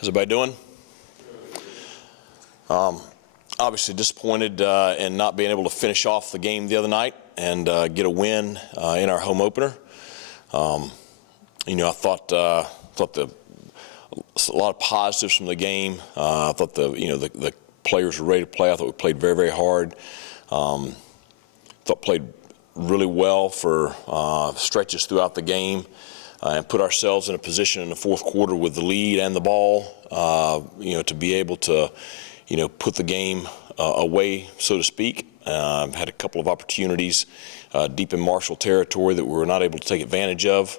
How's everybody doing? Obviously disappointed in not being able to finish off the game the other night and get a win in our home opener. I thought a lot of positives from the game. I thought the players were ready to play. I thought we played very, very hard. Thought played really well for stretches throughout the game. And put ourselves in a position in the fourth quarter with the lead and the ball, to be able to, put the game away, so to speak. Had a couple of opportunities deep in Marshall territory that we were not able to take advantage of,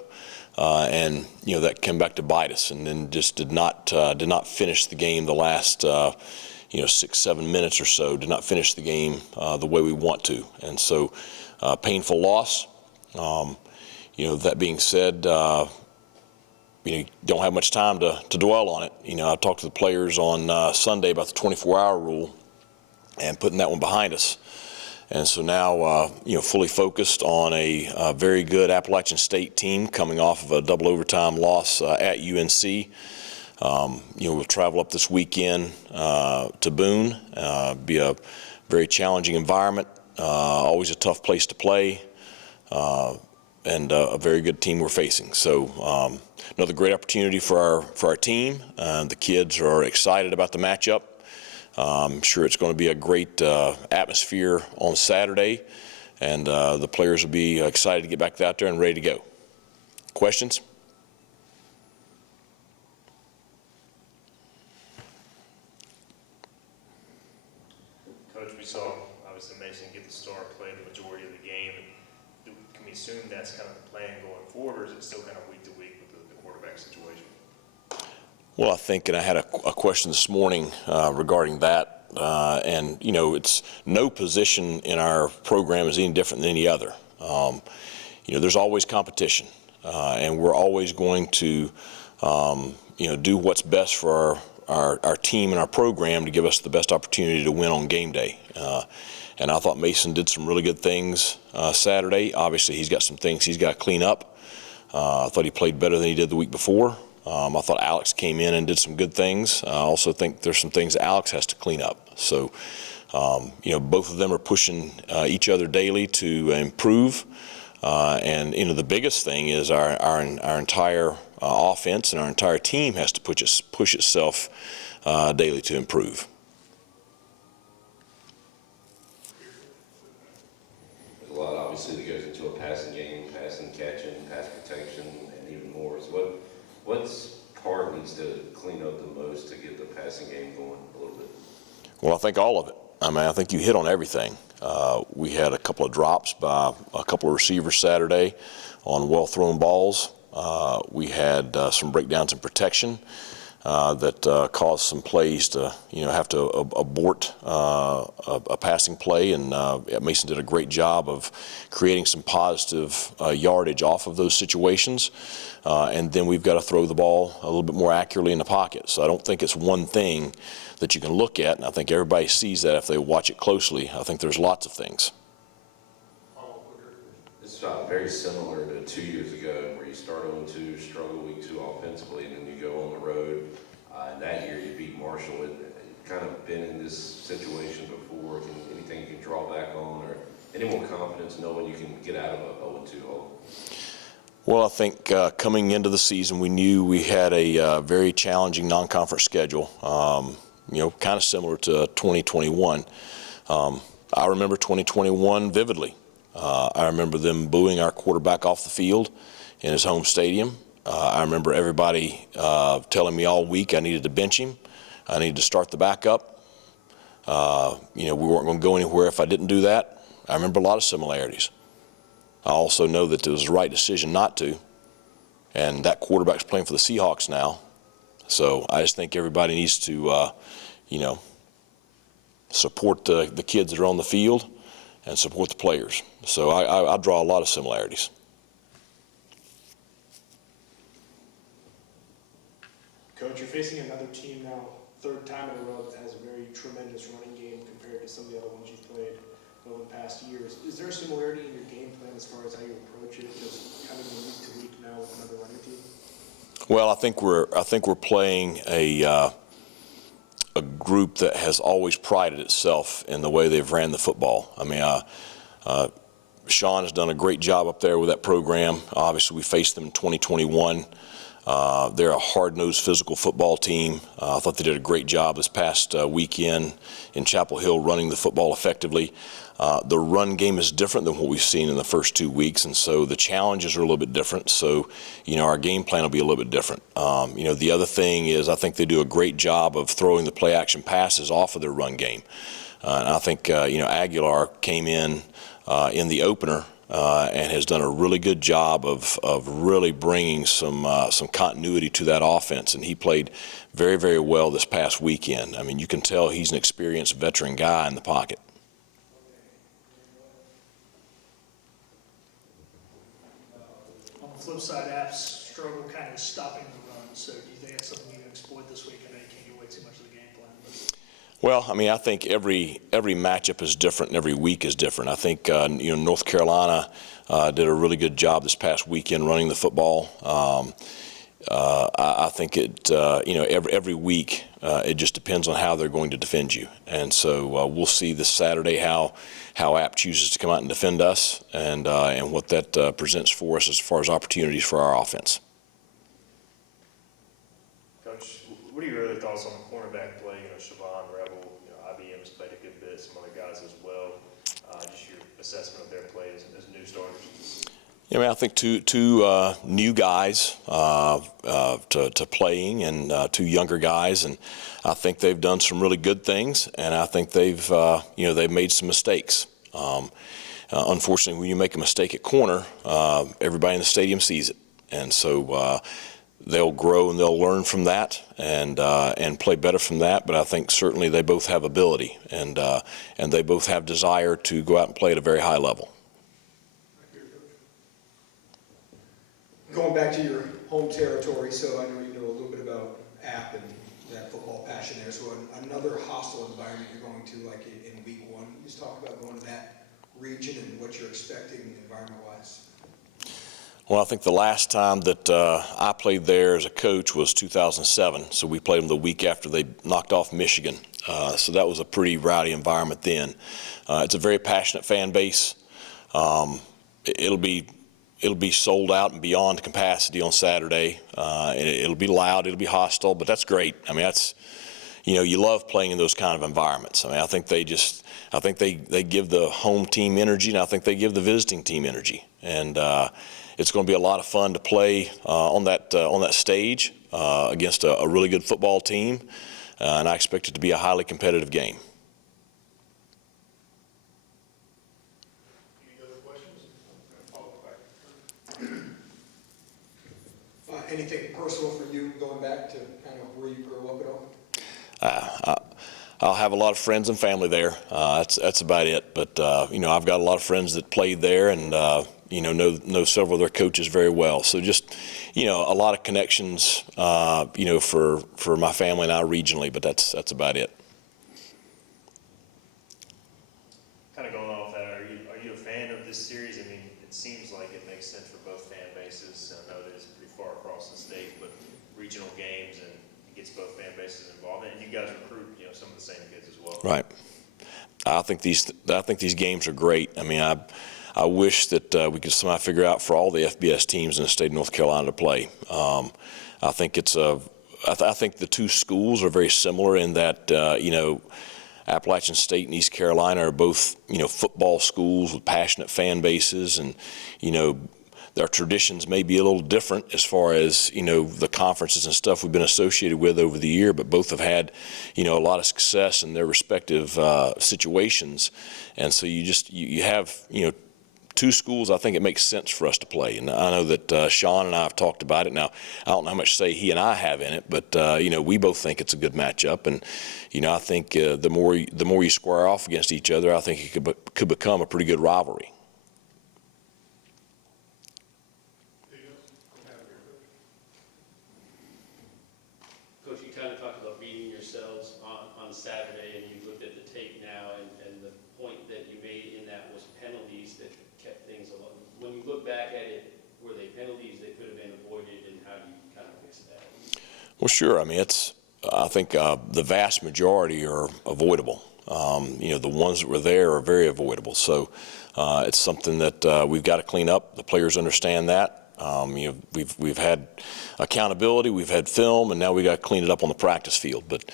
and that came back to bite us. And then just did not finish the game the last 6-7 minutes or so. Did not finish the game the way we want to, and so painful loss. That being said, you don't have much time to dwell on it. I talked to the players on Sunday about the 24-hour rule and putting that one behind us. And so now, fully focused on a very good Appalachian State team coming off of a double overtime loss at UNC. We'll travel up this weekend to Boone. Be a very challenging environment, always a tough place to play. And a very good team we're facing. So another great opportunity for our team. The kids are excited about the matchup. I'm sure it's going to be a great atmosphere on Saturday, and the players will be excited to get back out there and ready to go. Questions? Coach, we saw obviously Mason get the start, play the majority of the game. Can we assume that's kind of the plan going forward, or is it still kind of week to week with the quarterback situation? Well, I think, and I had a question this morning regarding that, and it's no position in our program is any different than any other. There's always competition, and we're always going to, do what's best for our team and our program to give us the best opportunity to win on game day. And I thought Mason did some really good things Saturday. Obviously, he's got some things he's got to clean up. I thought he played better than he did the week before. I thought Alex came in and did some good things. I also think there's some things that Alex has to clean up. So, both of them are pushing each other daily to improve. And the biggest thing is our entire offense and our entire team has to push itself daily to improve. There's a lot, obviously, that goes into a passing game, passing, catching, pass protection, and even more. So what's part needs to clean up the most to get the passing game going a little bit? Well, I think all of it. I think you hit on everything. We had a couple of drops by a couple of receivers Saturday on well-thrown balls. We had some breakdowns in protection that caused some plays to, have to abort a passing play, and Mason did a great job of creating some positive yardage off of those situations. And then we've got to throw the ball a little bit more accurately in the pocket. So I don't think it's one thing that you can look at, and I think everybody sees that if they watch it closely. I think there's lots of things. It's very similar to 2 years ago where you start 0-2, struggle week 2 offensively, and then you go on the road. And that year you beat Marshall. You've kind of been in this situation before. Anything you can draw back on, or any more confidence knowing you can get out of a 0-2 hole? Well, I think coming into the season, we knew we had a very challenging non-conference schedule, kind of similar to 2021. I remember 2021 vividly. I remember them booing our quarterback off the field in his home stadium. I remember everybody telling me all week I needed to bench him. I needed to start the backup. We weren't going to go anywhere if I didn't do that. I remember a lot of similarities. I also know that it was the right decision not to, and that quarterback's playing for the Seahawks now. So I just think everybody needs to, support the kids that are on the field and support the players. So I draw a lot of similarities. Coach, you're facing another team now, third time in a row, that has a very tremendous running game compared to some of the other ones you've played over the past years. Is there a similarity in your game plan as far as how you approach it, just coming in week to week now with another running team? Well, I think we're playing a group that has always prided itself in the way they've ran the football. I mean, Sean has done a great job up there with that program. Obviously, we faced them in 2021. They're a hard-nosed physical football team. I thought they did a great job this past weekend in Chapel Hill running the football effectively. The run game is different than what we've seen in the first 2 weeks, and so the challenges are a little bit different. So, our game plan will be a little bit different. The other thing is I think they do a great job of throwing the play-action passes off of their run game. And I think, Aguilar came in the opener and has done a really good job of really bringing some continuity to that offense. And he played very, very well this past weekend. I mean, you can tell he's an experienced veteran guy in the pocket. On the flip side, apps struggle kind of stopping the run. So do you think that's something you can exploit this week? I know you can't give away too much of the game plan. But. Well, I mean, I think every matchup is different and every week is different. I think North Carolina did a really good job this past weekend running the football. I think every week it just depends on how they're going to defend you, and so we'll see this Saturday how App chooses to come out and defend us, and what that presents for us as far as opportunities for our offense. Coach, what are your early thoughts on the cornerback play? Siobhan, Rebel, IBM has played a good bit, some other guys as well. Just your assessment of their play as new starters. Yeah, I mean, I think two new guys to playing, and two younger guys, and I think they've done some really good things, and I think they've made some mistakes. Unfortunately, when you make a mistake at corner, everybody in the stadium sees it, and so they'll grow and they'll learn from that and play better from that. But I think certainly they both have ability, and they both have desire to go out and play at a very high level. Going back to your home territory, so I know you know a little bit about App and that football passion there. So another hostile environment you're going to, like in week one. Just talk about going to that region and what you're expecting environment-wise. Well, I think the last time that I played there as a coach was 2007. So we played them the week after they knocked off Michigan. So that was a pretty rowdy environment then. It's a very passionate fan base. It'll be sold out and beyond capacity on Saturday. And it'll be loud, it'll be hostile, but that's great. I mean, that's, you love playing in those kind of environments. I mean, I think they give the home team energy, and I think they give the visiting team energy. And it's going to be a lot of fun to play on that stage against a really good football team. And I expect it to be a highly competitive game. Anything personal for you going back to kind of where you grew up at all? I'll have a lot of friends and family there. That's about it. But I've got a lot of friends that played there, and know several of their coaches very well. So just a lot of connections for my family and I regionally. But that's about it. Kind of going off that, are you a fan of this series? I mean, it seems like it makes sense for both fan bases. I know that it's pretty far across the state, but regional games, and it gets both fan bases involved. And you guys recruit, some of the same kids as well. Right. I think these games are great. I mean, I wish that we could somehow figure out for all the FBS teams in the state of North Carolina to play. I think I think the two schools are very similar in that Appalachian State and East Carolina are both football schools with passionate fan bases, and their traditions may be a little different as far as the conferences and stuff we've been associated with over the year, but both have had a lot of success in their respective situations. And so you have two schools. I think it makes sense for us to play, and I know that Sean and I have talked about it. Now, I don't know how much say he and I have in it, but we both think it's a good matchup, and I think the more you square off against each other, I think it could become a pretty good rivalry. Coach, you kind of talked about beating yourselves on Saturday, and you looked at the tape now, and the point that you made in that was penalties that kept things along. When you look back at it, were they penalties that could have been avoided, and how do you kind of fix that? Well, sure. I mean, I think the vast majority are avoidable. The ones that were there are very avoidable. So it's something that we've got to clean up. The players understand that. We've had accountability, we've had film, and now we got to clean it up on the practice field. But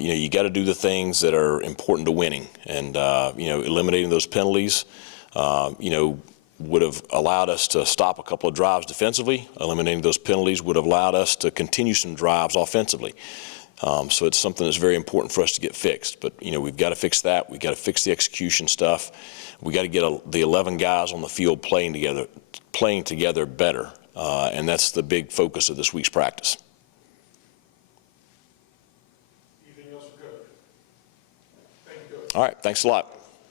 you got to do the things that are important to winning, and eliminating those penalties. Would have allowed us to stop a couple of drives defensively. Eliminating those penalties would have allowed us to continue some drives offensively. So it's something that's very important for us to get fixed. But, we've got to fix that. We've got to fix the execution stuff. We got to get the 11 guys on the field playing together better. And that's the big focus of this week's practice. Anything else for Coach? Thank you, Coach. All right. Thanks a lot.